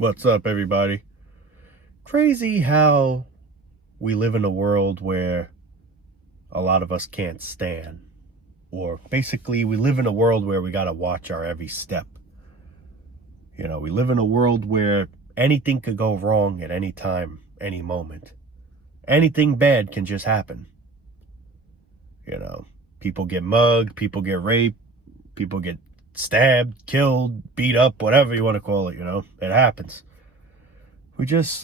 What's up, everybody? Crazy how we live in a world where a lot of us can't stand. Or basically, we live in a world where we gotta watch our every step. We live in a world where anything could go wrong at any time, any moment. Anything bad can just happen. People get mugged, people get raped, people get stabbed, killed, beat up, whatever you want to call it, it happens.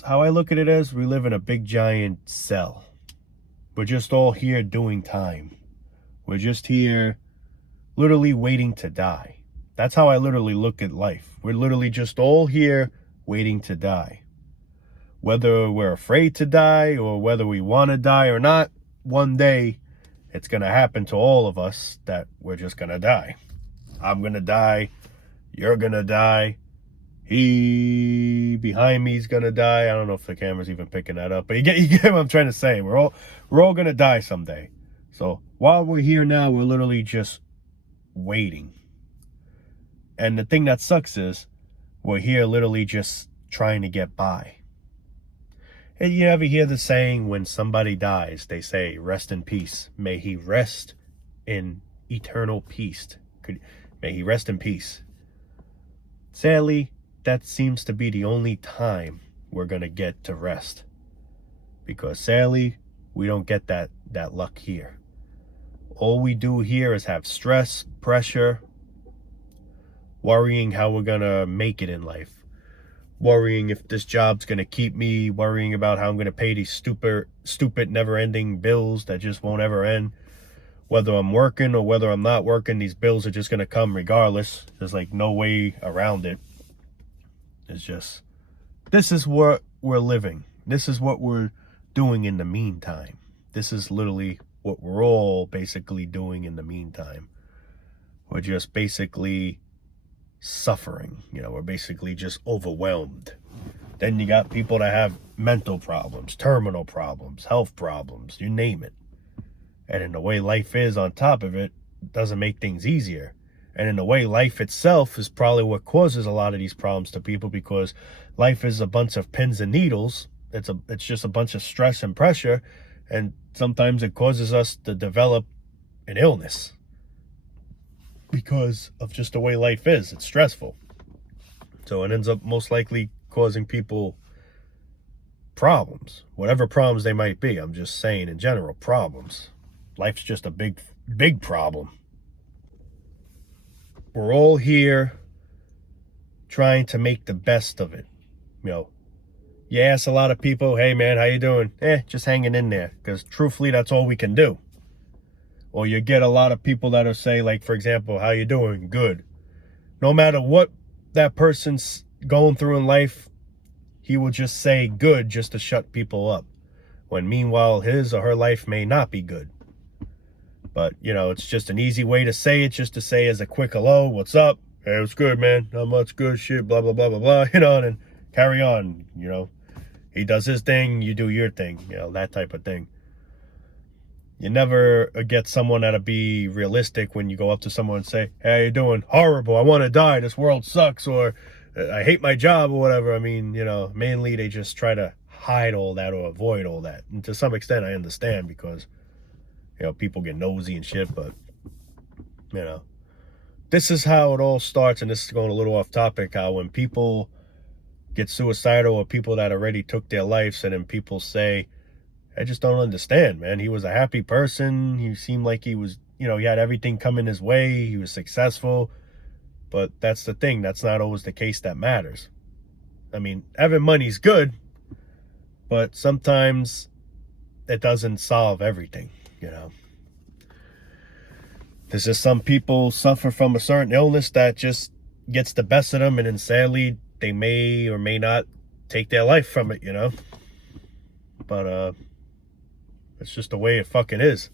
How I look at it as, we live in a big giant cell. We're just all here doing time. We're just here literally waiting to die. That's how I literally look at life. We're literally just all here waiting to die. Whether we're afraid to die or whether we want to die or not, one day it's going to happen to all of us that we're just going to die. I'm going to die. You're going to die. He behind me is gonna die. I don't know if the camera's even picking that up, but you get what I'm trying to say. We're all gonna die someday. So while we're here now, we're literally just waiting. And the thing that sucks is we're here literally just trying to get by. And you ever hear the saying, when somebody dies, they say, "Rest in peace. May he rest in eternal peace." May he rest in peace. Sadly, that seems to be the only time we're going to get to rest. Because sadly, we don't get that luck here. All we do here is have stress, pressure, worrying how we're going to make it in life. Worrying if this job's going to keep me, worrying about how I'm going to pay these stupid never-ending bills that just won't ever end. Whether I'm working or whether I'm not working, these bills are just going to come regardless. There's like no way around it. It's just, this is what we're living. This is what we're doing in the meantime. This is literally what we're all basically doing in the meantime. We're just basically suffering. We're basically just overwhelmed. Then you got people that have mental problems, terminal problems, health problems, you name it. And in the way life is on top of it, doesn't make things easier. And in a way, life itself is probably what causes a lot of these problems to people, because life is a bunch of pins and needles. It's just a bunch of stress and pressure. And sometimes it causes us to develop an illness because of just the way life is. It's stressful. So it ends up most likely causing people problems, whatever problems they might be. I'm just saying in general, problems. Life's just a big, big problem. We're all here trying to make the best of it. You ask a lot of people, "Hey man, how you doing?" Just hanging in there, because truthfully, that's all we can do. Or you get a lot of people that'll say, like, for example, "How you doing?" "Good." No matter what that person's going through in life, he will just say good just to shut people up. When meanwhile, his or her life may not be good. But, it's just an easy way to say it, just to say as a quick hello, "What's up?" "Hey, what's good, man? Not much, good shit, blah, blah, blah, blah, blah," and then carry on, He does his thing, you do your thing, that type of thing. You never get someone that'll be realistic when you go up to someone and say, "Hey, how you doing?" "Horrible, I want to die, this world sucks," or "I hate my job," or whatever. I mean, mainly they just try to hide all that or avoid all that. And to some extent, I understand, because people get nosy and shit, but, this is how it all starts. And this is going a little off topic, how when people get suicidal, or people that already took their lives, and then people say, "I just don't understand, man. He was a happy person. He seemed like he was, he had everything coming his way. He was successful." But that's the thing. That's not always the case that matters. I mean, having money's good, but sometimes it doesn't solve everything. There's just some people suffer from a certain illness that just gets the best of them, and then sadly they may or may not take their life from it, But it's just the way it fucking is.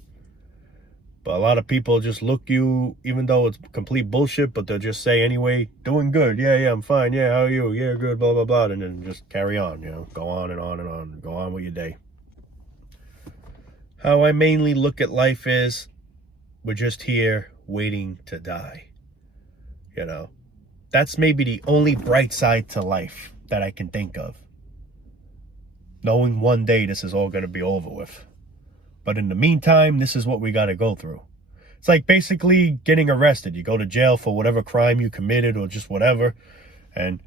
But a lot of people just look you, even though it's complete bullshit, but they'll just say anyway, "Doing good. Yeah, I'm fine. Yeah, how are you? Yeah, good, blah, blah, blah." And then just carry on, go on and on and on. Go on with your day. How I mainly look at life is, we're just here waiting to die. That's maybe the only bright side to life. that I can think of. Knowing one day this is all going to be over with. But in the meantime, this is what we got to go through. It's like basically getting arrested. You go to jail for whatever crime you committed or just whatever. And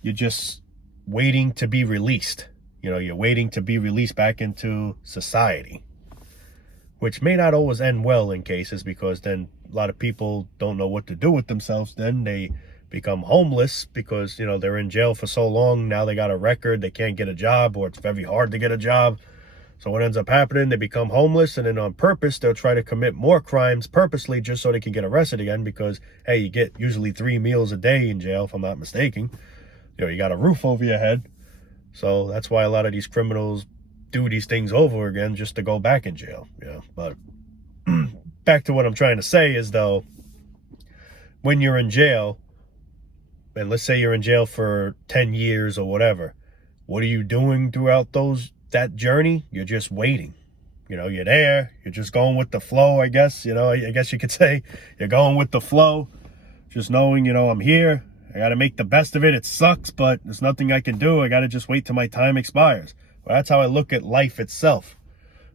you're just waiting to be released. You know, you're waiting to be released back into society. Which may not always end well in cases, because then a lot of people don't know what to do with themselves. Then they become homeless because, you know, they're in jail for so long. Now they got a record. They can't get a job, or it's very hard to get a job. So what ends up happening, they become homeless, and then on purpose, they'll try to commit more crimes purposely just so they can get arrested again because, hey, you get usually 3 meals a day in jail, if I'm not mistaken. You know, you got a roof over your head. So that's why a lot of these criminals do these things over again just to go back in jail. You know, but back to what I'm trying to say is, though, when you're in jail, and let's say you're in jail for 10 years or whatever, what are you doing throughout that journey? You're just waiting. You know, you're there, you're just going with the flow, I guess. You know, I guess you could say you're going with the flow, just knowing, you know, I'm here, I got to make the best of it. It sucks, but there's nothing I can do. I got to just wait till my time expires. Well, that's how I look at life itself.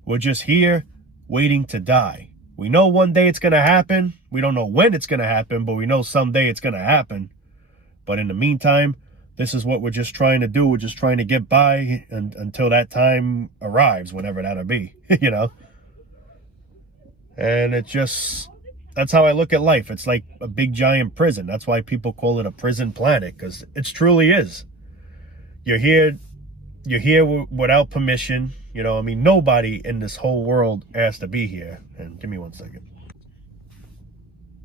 We're just here waiting to die. We know one day it's going to happen. We don't know when it's going to happen, but we know someday it's going to happen. But in the meantime, this is what we're just trying to do. We're just trying to get by until that time arrives, whenever that'll be, you know? And it just, that's how I look at life. It's like a big giant prison. That's why people call it a prison planet, because it truly is. You're here without permission. You know, I mean, nobody in this whole world has to be here. And give me 1 second.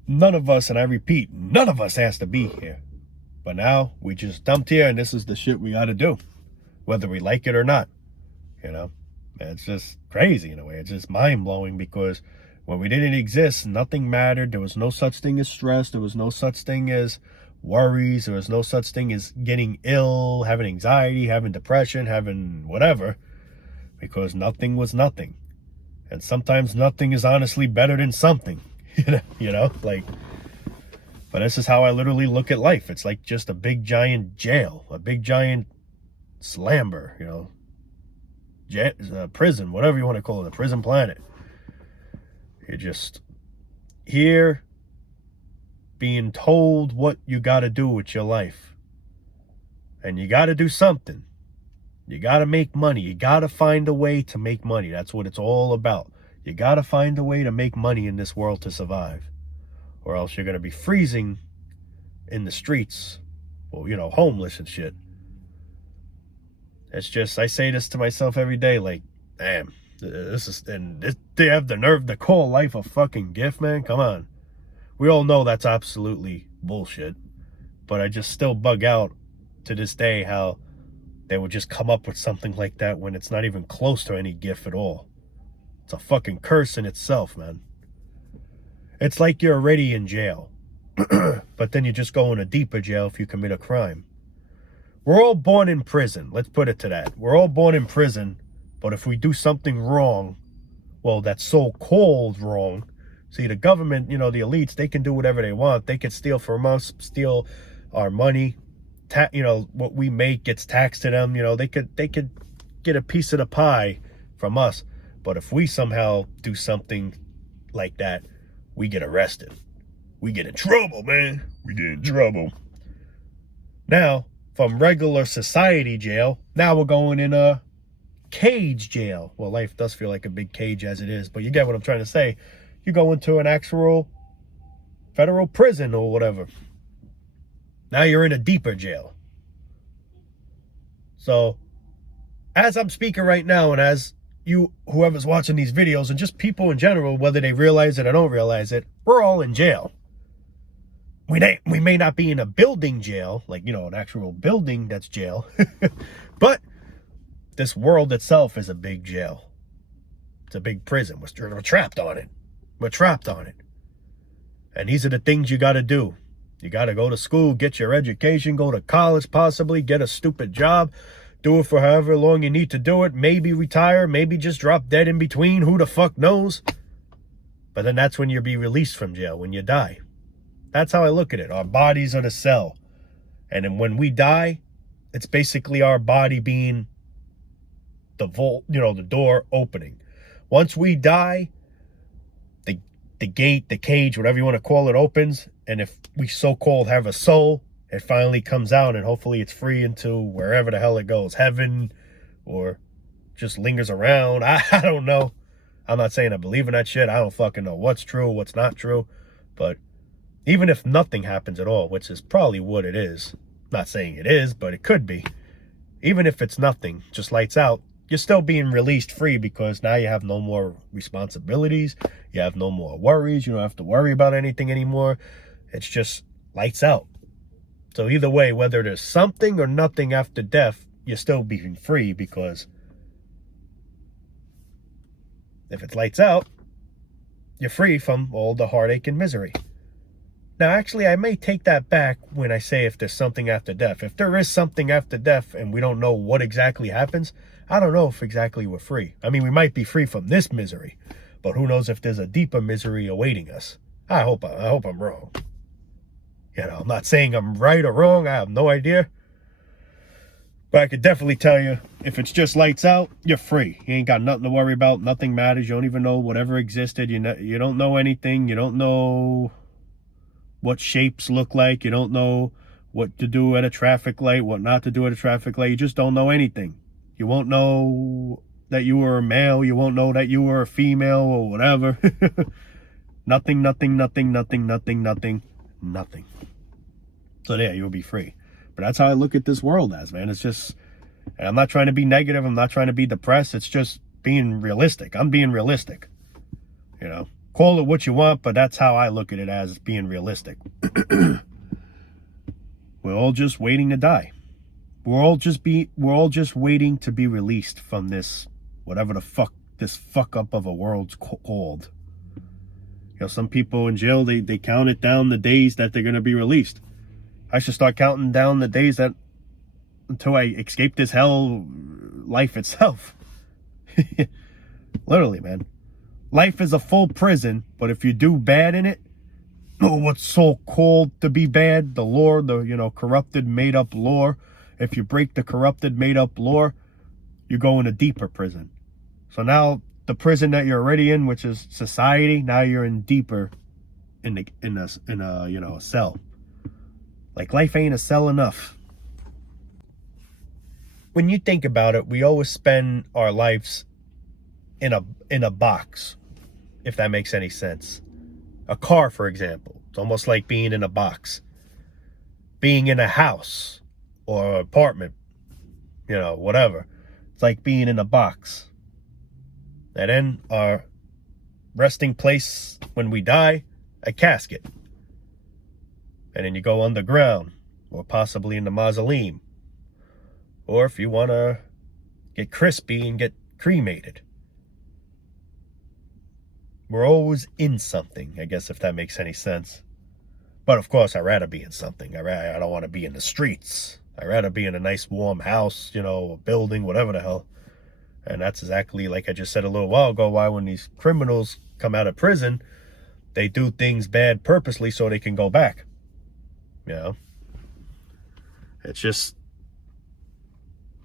None of us, and I repeat, none of us has to be here. But now we just dumped here, and this is the shit we got to do, whether we like it or not. You know, it's just crazy in a way. It's just mind-blowing, because when we didn't exist, nothing mattered. There was no such thing as stress. There was no such thing as worries. There was no such thing as getting ill, having anxiety, having depression, having whatever, because nothing was nothing. And sometimes nothing is honestly better than something, you know, like, but this is how I literally look at life. It's like just a big giant jail, a big giant slammer, you know, prison, whatever you want to call it, a prison planet. You're just here being told what you got to do with your life. And you got to do something. You got to make money. You got to find a way to make money. That's what it's all about. You got to find a way to make money in this world to survive. Or else you're going to be freezing in the streets. Or, you know, homeless and shit. It's just, I say this to myself every day, like, damn, they have the nerve to call life a fucking gift, man. Come on. We all know that's absolutely bullshit. But I just still bug out to this day how they would just come up with something like that when it's not even close to any gift at all. It's a fucking curse in itself, man. It's like you're already in jail. But then you just go in a deeper jail if you commit a crime. We're all born in prison. Let's put it to that. We're all born in prison. But if we do something wrong, well, that's so-called wrong. See, the government, you know, the elites, they can do whatever they want. They can steal from us, steal our money. You know, what we make gets taxed to them. You know, they could get a piece of the pie from us. But if we somehow do something like that, we get arrested. We get in trouble, man. We get in trouble. Now, from regular society jail, now we're going in a cage jail. Well, life does feel like a big cage as it is, but you get what I'm trying to say. You go into an actual federal prison or whatever. Now you're in a deeper jail. So, as I'm speaking right now, and as you, whoever's watching these videos, and just people in general, whether they realize it or don't realize it, we're all in jail. We may not be in a building jail, like, you know, an actual building that's jail, but this world itself is a big jail. It's a big prison. We're trapped on it. We're trapped on it. And these are the things you got to do. You got to go to school, get your education, go to college, possibly get a stupid job, do it for however long you need to do it, maybe retire, maybe just drop dead in between, who the fuck knows? But then that's when you'll be released from jail, when you die. That's how I look at it. Our bodies are the cell. And then when we die, It's basically our body being the vault, the door opening. Once we die, the gate, the cage, whatever you want to call it, opens. And if we so-called have a soul, it finally comes out, and hopefully it's free into wherever the hell it goes, heaven, or just lingers around. I don't know. I'm not saying I believe in that shit. I don't fucking know what's true, what's not true. But even if nothing happens at all, which is probably what it is, not saying it is, but it could be. Even if it's nothing, just lights out, you're still being released free, because now you have no more responsibilities. You have no more worries. You don't have to worry about anything anymore. It's just lights out. So either way, whether there's something or nothing after death, you're still being free, because if it's lights out, you're free from all the heartache and misery. Now, actually, I may take that back when I say if there's something after death. If there is something after death and we don't know what exactly happens, I don't know if exactly we're free. I mean, we might be free from this misery, but who knows if there's a deeper misery awaiting us. I hope I'm wrong. I'm not saying I'm right or wrong. I have no idea. But I could definitely tell you, if it's just lights out, you're free. You ain't got nothing to worry about. Nothing matters. You don't even know whatever existed. You don't know anything. You don't know what shapes look like. You don't know what to do at a traffic light, what not to do at a traffic light. You just don't know anything. You won't know that you were a male. You won't know that you were a female or whatever. Nothing. So there, you'll be free. But that's how I look at this world as, man. It's just, and I'm not trying to be negative. I'm not trying to be depressed. It's just being realistic. I'm being realistic. Call it what you want, but that's how I look at it, as being realistic. We're all just waiting to die. We're all just waiting to be released from this, whatever the fuck this fuck up of a world's called. Some people in jail, they counted down the days that they're going to be released. I should start counting down the days until I escape this hell life itself. Literally, man. Life is a full prison, but if you do bad in it, what's so called to be bad, the law, the, corrupted, made-up law. If you break the corrupted, made-up law, you go in a deeper prison. So now the prison that you're already in, which is society, now you're in deeper in a cell. Like, life ain't a cell enough. When you think about it, we always spend our lives in a box, if that makes any sense. A car, for example, it's almost like being in a box. Being in a house or apartment, whatever. It's like being in a box. And then our resting place when we die, a casket. And then you go underground, or possibly in the mausoleum. Or if you want to get crispy and get cremated. We're always in something, I guess, if that makes any sense. But of course, I'd rather be in something. I don't want to be in the streets. I'd rather be in a nice warm house, a building, whatever the hell. And that's exactly, like I just said a little while ago, why when these criminals come out of prison, they do things bad purposely so they can go back. It's just,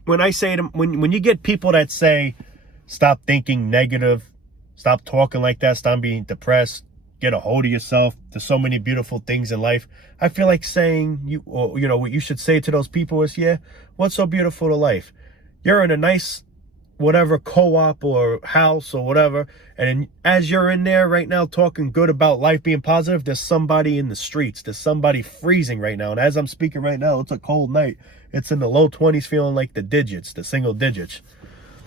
when I say to, when you get people that say, stop thinking negative, stop talking like that, stop being depressed, get a hold of yourself, there's so many beautiful things in life, I feel like saying, what you should say to those people is, yeah, what's so beautiful to life? You're in a nice, whatever, co-op or house or whatever, and as you're in there right now talking good about life being positive, there's somebody in the streets, there's somebody freezing right now. And as I'm speaking right now, it's a cold night. It's in the low 20s, feeling like the single digits.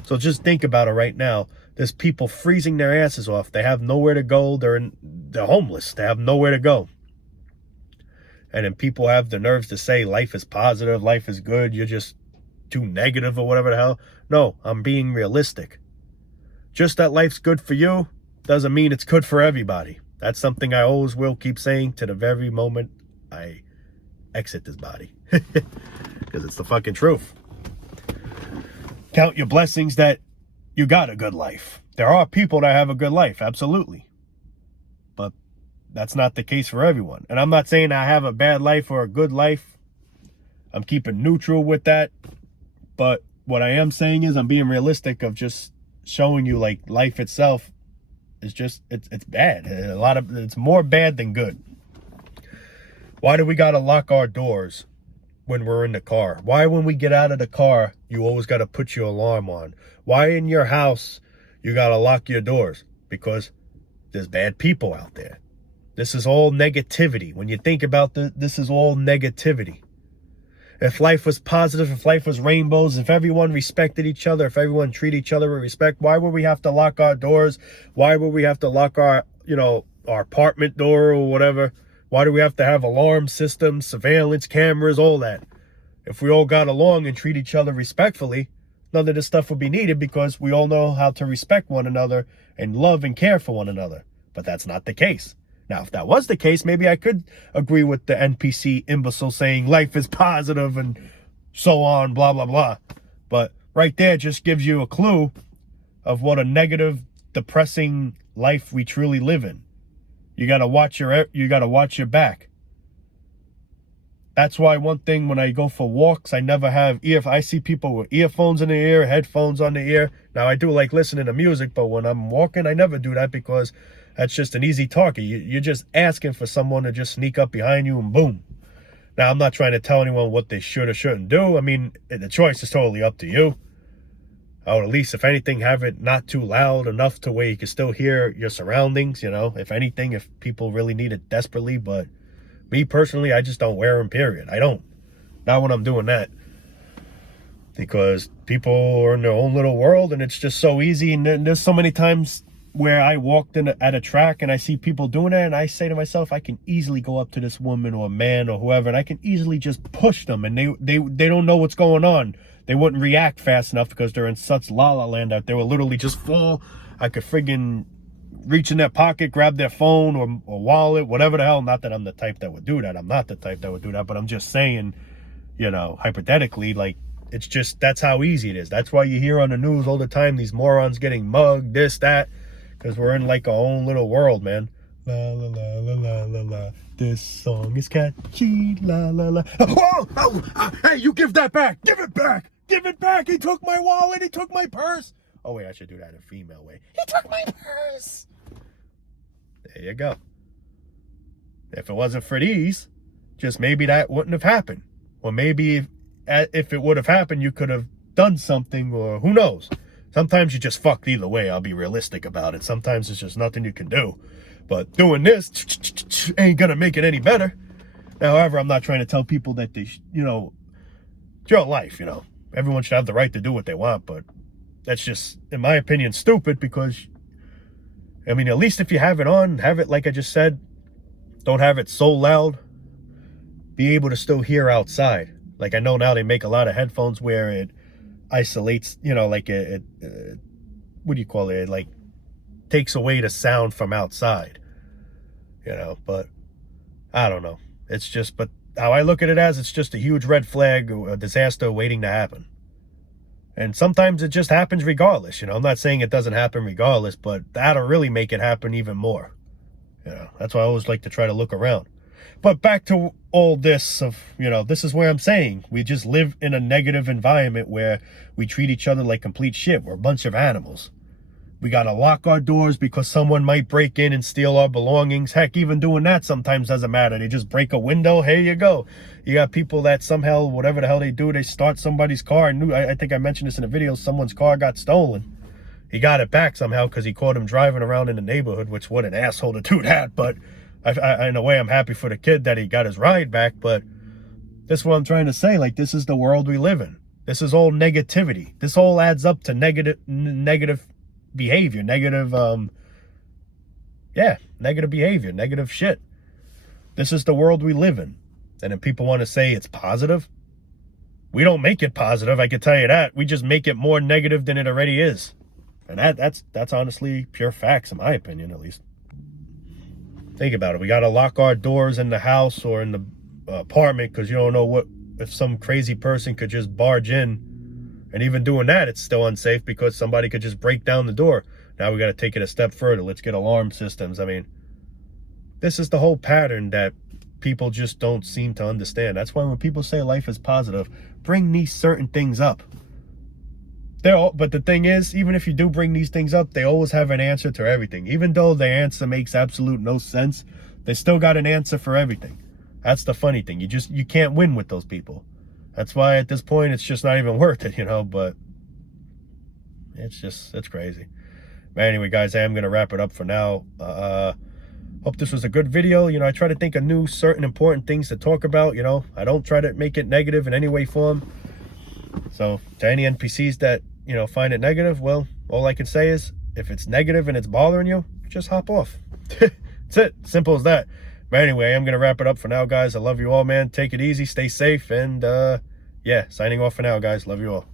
So just think about it right now. There's people freezing their asses off. They have nowhere to go. They're homeless. They have nowhere to go. And then people have the nerves to say life is positive, life is good, you're just too negative or whatever the hell. No, I'm being realistic. Just that life's good for you doesn't mean it's good for everybody. That's something I always will keep saying to the very moment I exit this body. Because it's the fucking truth. Count your blessings that you got a good life. There are people that have a good life, absolutely. But that's not the case for everyone. And I'm not saying I have a bad life or a good life. I'm keeping neutral with that. But what I am saying is I'm being realistic of just showing you like life itself is just, it's bad. It's more bad than good. Why do we got to lock our doors when we're in the car? Why when we get out of the car, you always got to put your alarm on? Why in your house, you got to lock your doors? Because there's bad people out there. This is all negativity. When you think about this is all negativity. If life was positive, if life was rainbows, if everyone respected each other, if everyone treated each other with respect, why would we have to lock our doors? Why would we have to lock our, our apartment door or whatever? Why do we have to have alarm systems, surveillance cameras, all that? If we all got along and treat each other respectfully, none of this stuff would be needed because we all know how to respect one another and love and care for one another. But that's not the case. Now, if that was the case, maybe I could agree with the NPC imbecile saying life is positive and so on, blah, blah, blah. But right there just gives you a clue of what a negative, depressing life we truly live in. You got to watch your back. That's why one thing when I go for walks, I never have I see people with earphones in the ear, headphones on the ear. Now I do like listening to music, but when I'm walking, I never do that because that's just an easy target. You're just asking for someone to just sneak up behind you and boom. Now, I'm not trying to tell anyone what they should or shouldn't do. I mean, the choice is totally up to you. I would at least, if anything, have it not too loud enough to where you can still hear your surroundings, if anything, if people really need it desperately. But me personally, I just don't wear them, period. I don't. Not when I'm doing that. Because people are in their own little world and it's just so easy. And there's so many times where I walked at a track and I see people doing that and I say to myself, I can easily go up to this woman or man or whoever and I can easily just push them and they don't know what's going on. They wouldn't react fast enough because they're in such la-la land out there. Will literally just fall. I could friggin' reach in their pocket, grab their phone or wallet, whatever the hell. Not that I'm the type that would do that. I'm not the type that would do that, but I'm just saying, hypothetically, like, it's just, that's how easy it is. That's why you hear on the news all the time, these morons getting mugged, this, that. Because we're in like our own little world, man. La la la la la la la. This song is catchy. La la la. Hey, you give that back. Give it back. Give it back. He took my wallet. He took my purse. Oh wait, I should do that in a female way. He took my purse. There you go. If it wasn't for these, just maybe that wouldn't have happened. Or maybe if it would have happened, you could have done something, or who knows. Sometimes you just fucked either way. I'll be realistic about it. Sometimes it's just nothing you can do. But doing this ain't gonna make it any better. Now, however, I'm not trying to tell people that they, it's your life, Everyone should have the right to do what they want, but that's just, in my opinion, stupid because, at least if you have it on, have it, like I just said, don't have it so loud, be able to still hear outside. Like I know now they make a lot of headphones where it isolates, like it what do you call it? It like takes away the sound from outside, but I don't know. It's just, but how I look at it as, it's just a huge red flag, a disaster waiting to happen. And sometimes it just happens regardless, I'm not saying it doesn't happen regardless, but that'll really make it happen even more. That's why I always like to try to look around. But back to all this of, this is where I'm saying we just live in a negative environment where we treat each other like complete shit. We're a bunch of animals. We got to lock our doors because someone might break in and steal our belongings. Heck, even doing that sometimes doesn't matter. They just break a window. Here you go. You got people that somehow, whatever the hell they do, they start somebody's car. I think I mentioned this in a video. Someone's car got stolen. He got it back somehow because he caught him driving around in the neighborhood, which what an asshole to do that. But I, in a way, I'm happy for the kid that he got his ride back. But that's what I'm trying to say. Like, this is the world we live in. This is all negativity. This all adds up to negative behavior, negative behavior, negative shit. This is the world we live in. And if people want to say it's positive, we don't make it positive, I can tell you that. We just make it more negative than it already is. And that's honestly pure facts, in my opinion, at least. Think about it. We got to lock our doors in the house or in the apartment because you don't know what if some crazy person could just barge in. And even doing that, it's still unsafe because somebody could just break down the door. Now we got to take it a step further. Let's get alarm systems. This is the whole pattern that people just don't seem to understand. That's why when people say life is positive, bring these certain things up. But the thing is, even if you do bring these things up, they always have an answer to everything. Even though the answer makes absolute no sense, they still got an answer for everything. That's the funny thing. You can't win with those people. That's why at this point, it's just not even worth it, you know, but it's crazy. But anyway, guys, I am going to wrap it up for now. Hope this was a good video. You know, I try to think of new, certain important things to talk about, you know. I don't try to make it negative in any way, form. So to any NPCs that, you know, find it negative, well, all I can say is if it's negative and it's bothering you, just hop off. That's it. Simple as that. But anyway, I'm going to wrap it up for now, guys. I love you all, man. Take it easy. Stay safe. And, yeah, signing off for now, guys. Love you all.